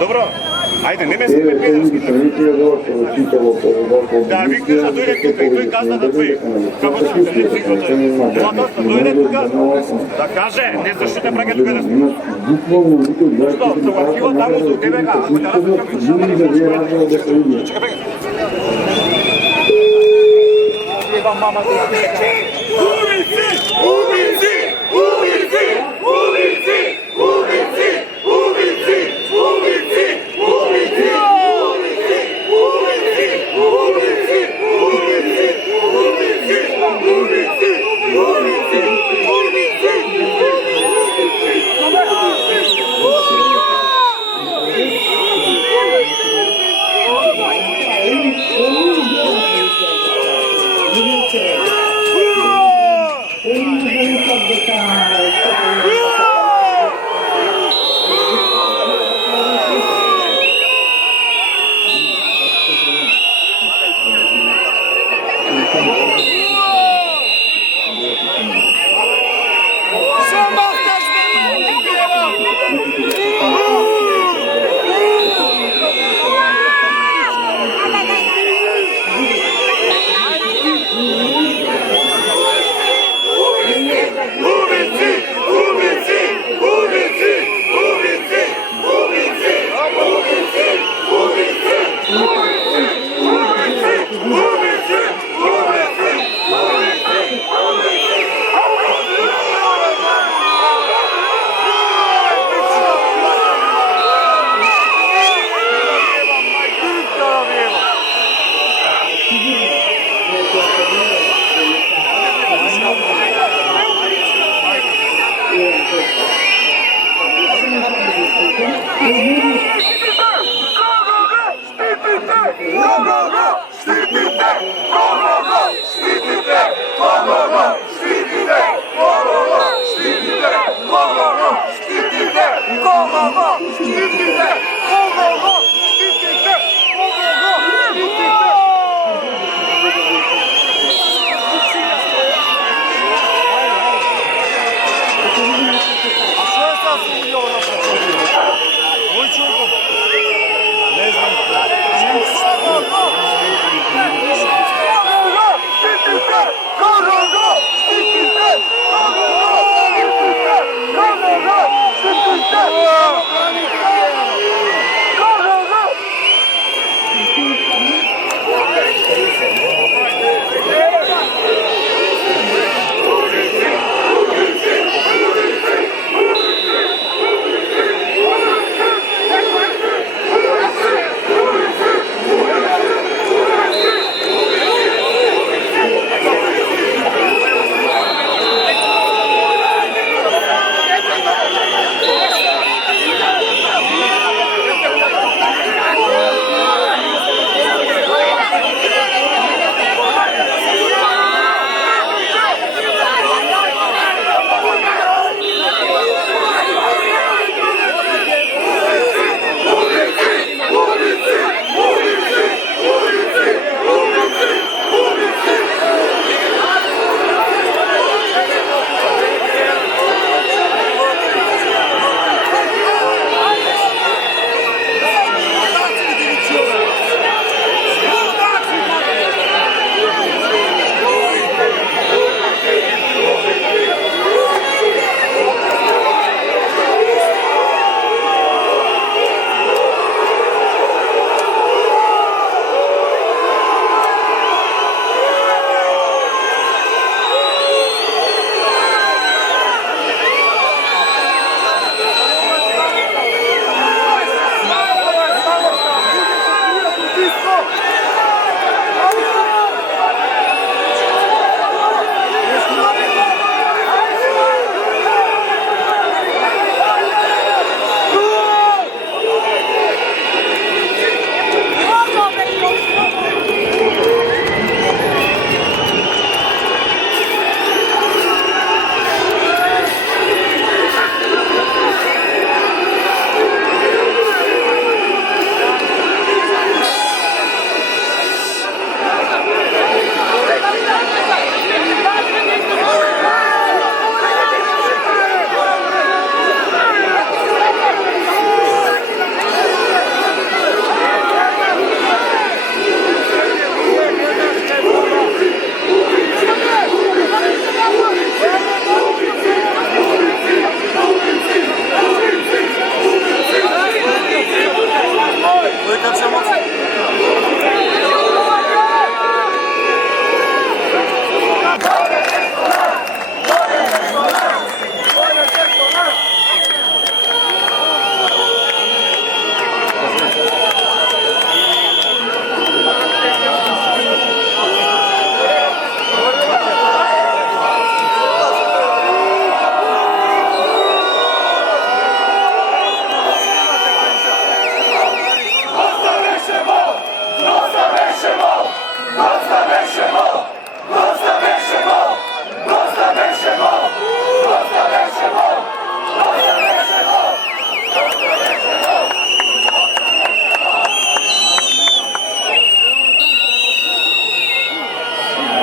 Dobro, ajde, ne me se pepezarski. Da, vikneš da dojde tukaj, to je gazda da tvoji. Kako sam se ne prihvatio? Ova dosta, dojde tukaj. Da kaže, ne znaš što te prake tukaj da snima. Što, se uvakiva tamo do tebe ga, ako ne razliš kako ćeš napraviti. Čekaj, pega. Jeba mama te ulici, ulici, ulici, ulici, ulici, ulici, ulici, ulici, ulici, ulici, ulici, ulici, ulici, ulici, ulici,